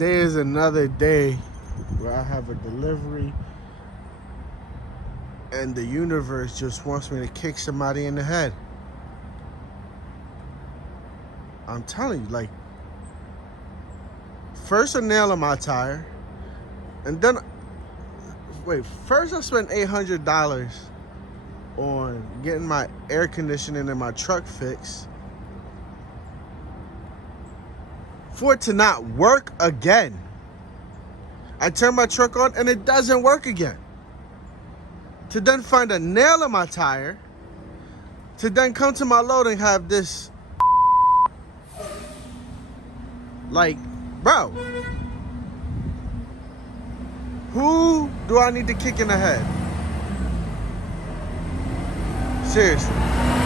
There is another day where I have a delivery and the universe just wants me to kick somebody in the head. I'm telling you, like, first a nail in my tire, and then, wait, first I spent $800 on getting my air conditioning in my truck fixed for it to not work again. I turn my truck on and it doesn't work again. To then find a nail in my tire, to then come to my load and have this, like, bro, who do I need to kick in the head? Seriously.